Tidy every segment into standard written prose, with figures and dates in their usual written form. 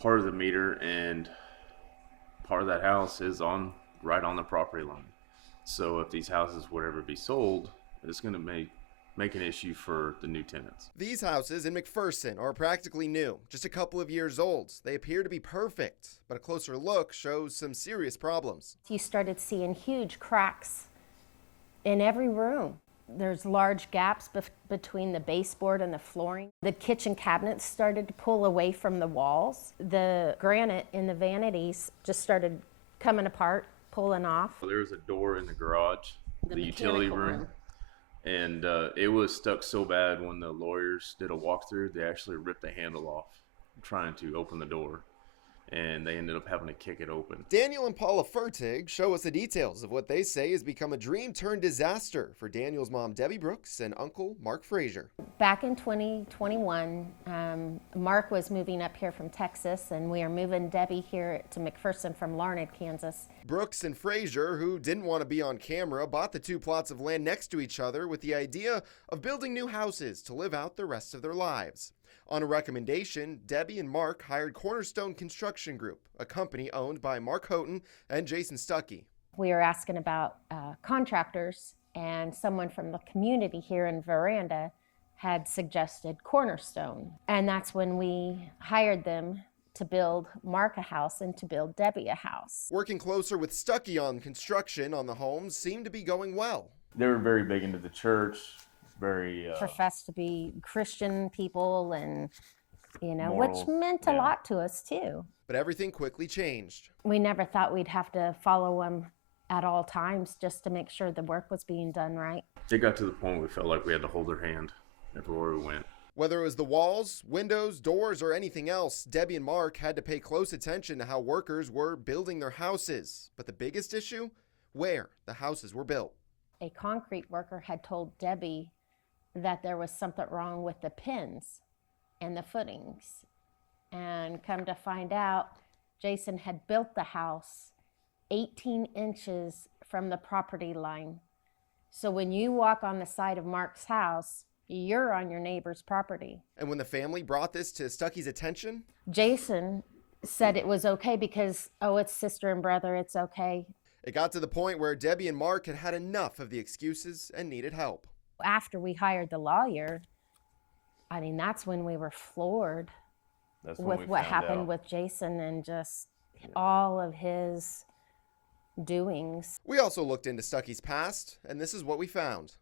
part of the meter, and part of that house is right on the property line. So if these houses would ever be sold, it's going to make an issue for the new tenants. These houses in McPherson are practically new, just a couple of years old. They appear to be perfect, but a closer look shows some serious problems. You started seeing huge cracks in every room. There's large gaps between the baseboard and the flooring. The kitchen cabinets started to pull away from the walls. The granite in the vanities just started coming apart, pulling off. There was a door in the garage, the utility room, and it was stuck so bad when the lawyers did a walkthrough, they actually ripped the handle off trying to open the door, and they ended up having to kick it open. Daniel and Paula Fertig show us the details of what they say has become a dream turned disaster for Daniel's mom, Debbie Brooks, and uncle, Mark Frazier. Back in 2021, Mark was moving up here from Texas, and we are moving Debbie here to McPherson from Larned, Kansas. Brooks and Frazier, who didn't want to be on camera, bought the two plots of land next to each other with the idea of building new houses to live out the rest of their lives. On a recommendation, Debbie and Mark hired Cornerstone Construction Group, a company owned by Mark Houghton and Jason Stuckey. We were asking about contractors, and someone from the community here in Veranda had suggested Cornerstone. And that's when we hired them to build Mark a house and to build Debbie a house. Working closer with Stuckey on construction on the homes seemed to be going well. They were very big into the church, very professed to be Christian people, and moral, which meant a lot to us too. But everything quickly changed. We never thought we'd have to follow them at all times just to make sure the work was being done right. It got to the point we felt like we had to hold their hand everywhere we went. Whether it was the walls, windows, doors, or anything else, Debbie and Mark had to pay close attention to how workers were building their houses. But the biggest issue? Where the houses were built. A concrete worker had told Debbie that there was something wrong with the pins and the footings. And come to find out, Jason had built the house 18 inches from the property line. So when you walk on the side of Mark's house, you're on your neighbor's property. And when the family brought this to Stuckey's attention, Jason said it was okay because, it's sister and brother, it's okay. It got to the point where Debbie and Mark had had enough of the excuses and needed help. After we hired the lawyer, that's when we were floored with what happened with Jason and just all of his doings. We also looked into Stuckey's past, and this is what we found.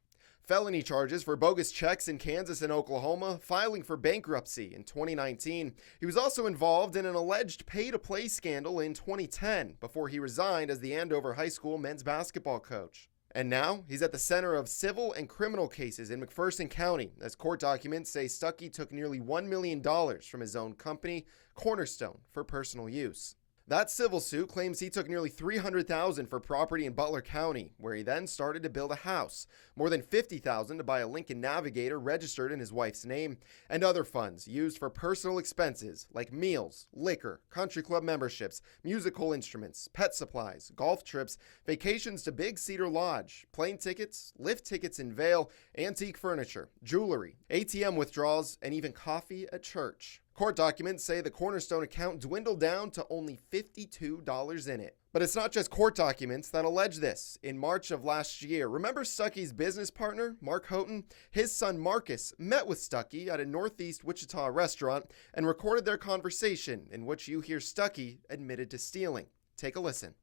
Felony charges for bogus checks in Kansas and Oklahoma, filing for bankruptcy in 2019. He was also involved in an alleged pay-to-play scandal in 2010 before he resigned as the Andover High School men's basketball coach. And now he's at the center of civil and criminal cases in McPherson County, as court documents say Stuckey took nearly $1 million from his own company, Cornerstone, for personal use. That civil suit claims he took nearly $300,000 for property in Butler County, where he then started to build a house, more than $50,000 to buy a Lincoln Navigator registered in his wife's name, and other funds used for personal expenses like meals, liquor, country club memberships, musical instruments, pet supplies, golf trips, vacations to Big Cedar Lodge, plane tickets, lift tickets in Vail, antique furniture, jewelry, ATM withdrawals, and even coffee at church. Court documents say the Cornerstone account dwindled down to only $52 in it. But it's not just court documents that allege this. In March of last year, remember Stuckey's business partner, Mark Houghton? His son Marcus met with Stuckey at a Northeast Wichita restaurant and recorded their conversation, in which you hear Stuckey admitted to stealing. Take a listen.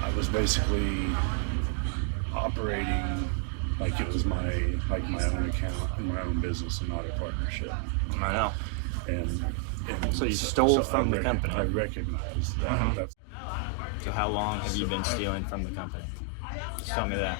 I was basically operating like it was my own account and my own business and not a partnership. I know. And so you stole from the company. I recognize that. So how long have you been stealing from the company? Just tell me that.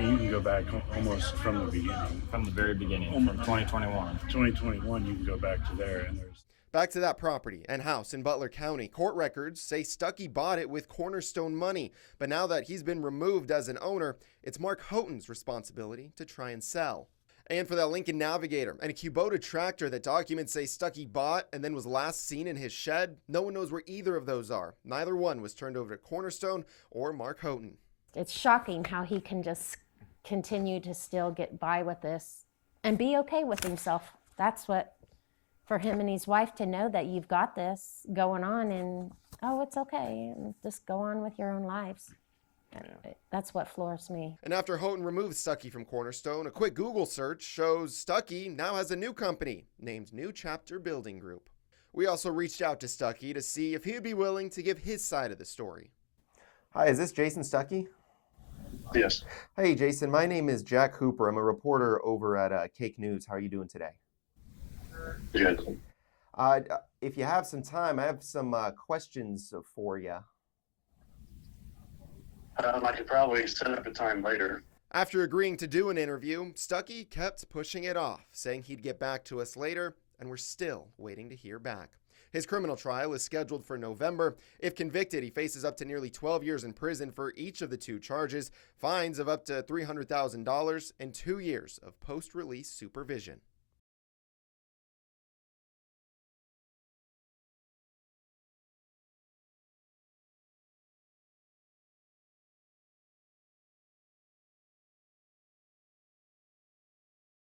You can go back almost from the beginning. From the very beginning, from 2021. 2021, you can go back to there, and there's... Back to that property and house in Butler County. Court records say Stuckey bought it with Cornerstone money, but now that he's been removed as an owner, it's Mark Houghton's responsibility to try and sell. And for that Lincoln Navigator and a Kubota tractor that documents say Stuckey bought and then was last seen in his shed, no one knows where either of those are. Neither one was turned over to Cornerstone or Mark Houghton. It's shocking how he can just continue to still get by with this and be okay with himself. That's what for him and his wife to know that you've got this going on and, oh, it's okay, and just go on with your own lives. That's what floors me. And after Houghton removed Stuckey from Cornerstone, a quick Google search shows Stuckey now has a new company named New Chapter Building Group. We also reached out to Stuckey to see if he'd be willing to give his side of the story. Hi, is this Jason Stuckey? Yes. Hey, Jason, my name is Jack Hooper. I'm a reporter over at KAKE News. How are you doing today? Good. If you have some time, I have some questions for you. I could probably set up a time later. After agreeing to do an interview, Stuckey kept pushing it off, saying he'd get back to us later, and we're still waiting to hear back. His criminal trial is scheduled for November. If convicted, he faces up to nearly 12 years in prison for each of the 2 charges, fines of up to $300,000, and 2 years of post-release supervision.